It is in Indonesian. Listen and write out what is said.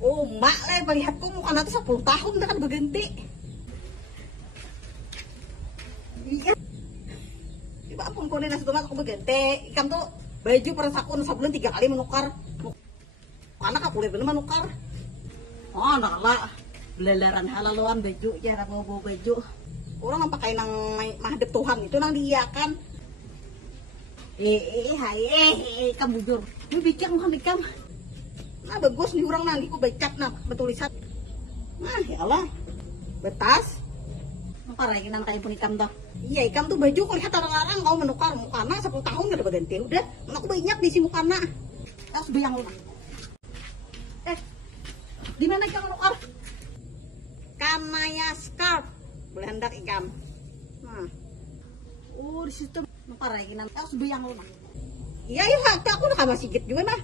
Oh, mak lah, melihat ko mukha natin 10 tahun na kan berganti. Iya. Iba pun ko na sudah aku berganti. Ikan tuh baju pernah aku sebulan 3 kali menukar. Anak aku lihat bener menukar. Oh, anak lah. Belalaran halaluan baju ya, aku bawa baju. Orang yang pakai nang mahdep Tuhan itu nang dia kan. Kamu bujur. Ini bikin muka bikam. Nah bagus nih orang nanti ku becak nah betulisan. Nah ya Allah. Betas. Parahinan kayak pun ikam dah. Iya ikam tuh baju kau lihat larang kau menukar mukana 10 tahun gak ada berganti udah. Aku banyak di si mukana. Terus biang lu. Di mana ikam menukar? Kanaya scarf. Boleh hendak ikam. Nah. Oh di situ parahinan terus biang lu. Iya iya aku udah masih gitu juga nah.